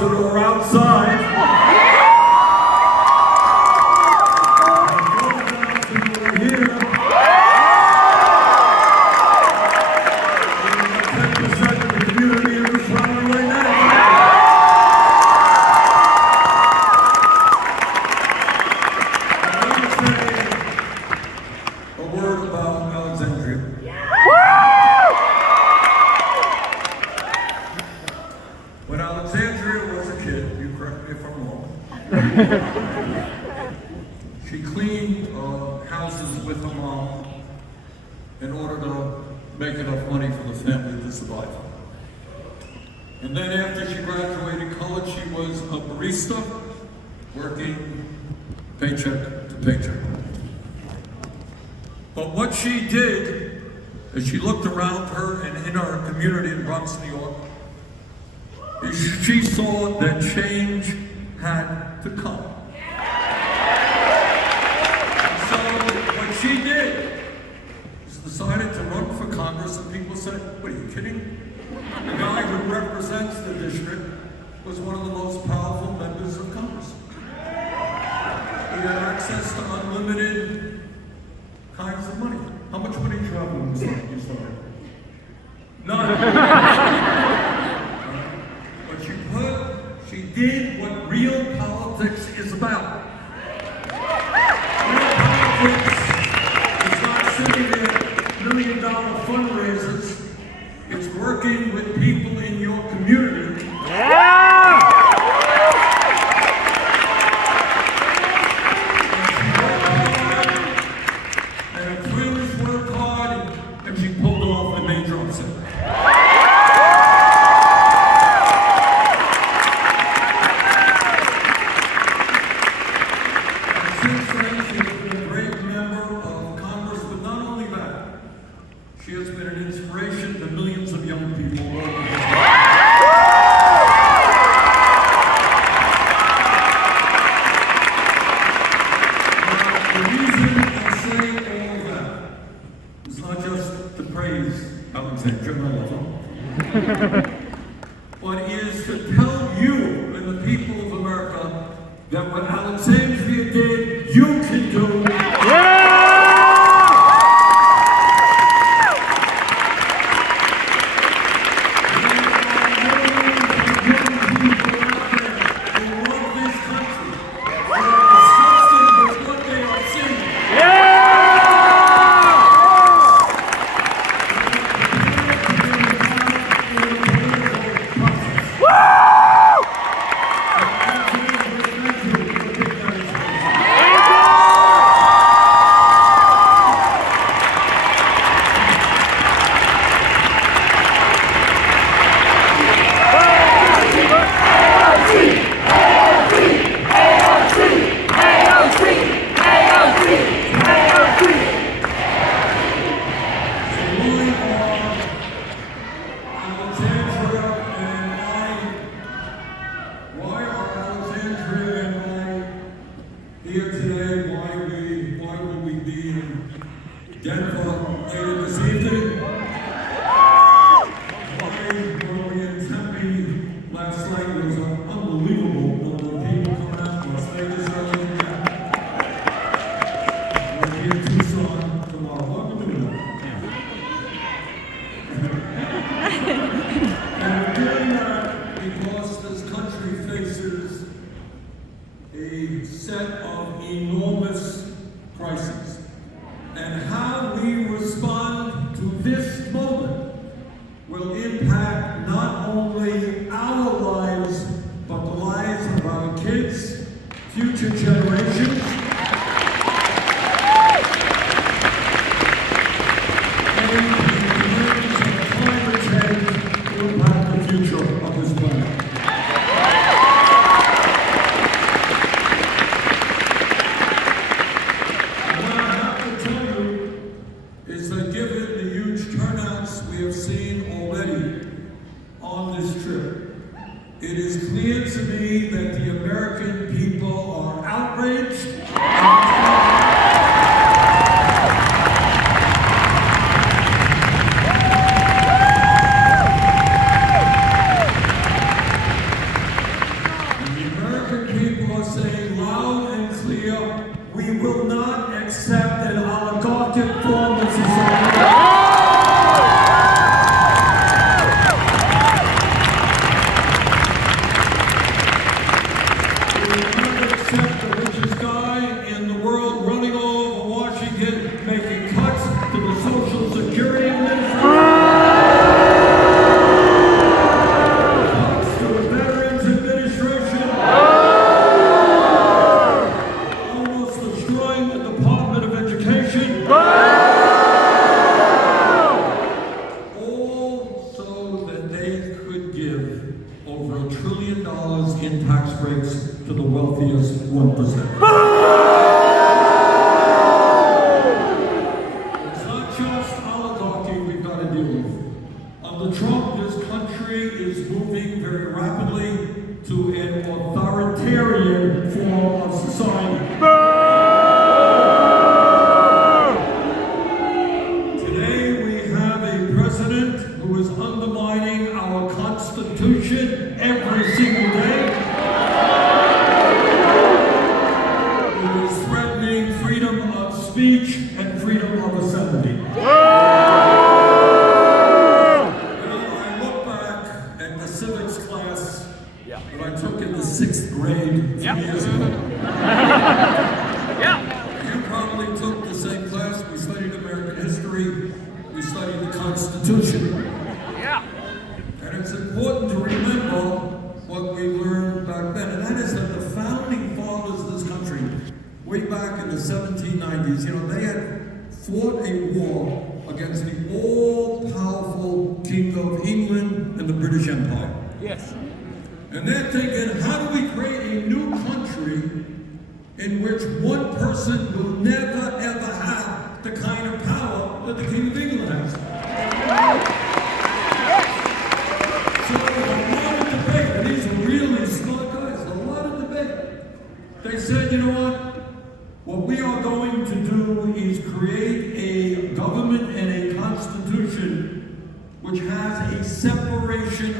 crowds that are outside. When Alexandria was a kid, you correct me if I'm wrong, she cleaned houses with her mom in order to make enough money for the family to survive. And then after she graduated college, she was a barista, working paycheck to paycheck. But what she did is she looked around her and in our community in Bronx, New York, she saw that change had to come. So what she did is decided to run for Congress, and people said, "What are you kidding?" The guy who represents the district was one of the most powerful members of Congress. He had access to unlimited kinds of money. How much money did you have when you started? None. She did what real politics is about. Real politics is not sitting there $1 million fundraisers. It's working with people in your community. And her friends worked hard, and she pulled off a major upset. She has been an inspiration to millions of young people all over the world. The reason I say all of that is not just to praise Alexandria, but is to tell you and the people of America that what Alexandria did, you can do. Here today, why will we be in Denver later this evening? Why were we in Tempe last night? It was an unbelievable number of people coming out to Las Vegas early in the day. We're here in Tucson tomorrow. What are we doing And we're doing that because this country faces a set of enormous crises. And how we respond to this moment will impact not only our lives, but the lives of our kids, future generations, and the concerns of climate change will impact the future of this planet. It is clear to me that the American people are outraged. $1 trillion in tax breaks to the wealthiest 1%. It's not just oligarchy we've got to deal with. Under Trump, this country is moving very rapidly to an authoritarian form of society. Today we have a president who is undermining our Constitution every single day. Who is threatening freedom of speech and freedom of assembly. Civics class that I took in the 6th grade 2 years ago. You probably took the same class. We studied American history. We studied the Constitution. And it's important to remember what we learned back then, and that is that the founding fathers of this country, way back in the 1790s, they had fought a war against the all-powerful King of England and the British Empire. Yes. And they're thinking, how do we create a new country in which one person will never ever have the kind of power that the King of England has? So a lot of debate, and these are really smart guys, a lot of debate. They said, you know what? What we are going to do is create a government and a constitution which has a separation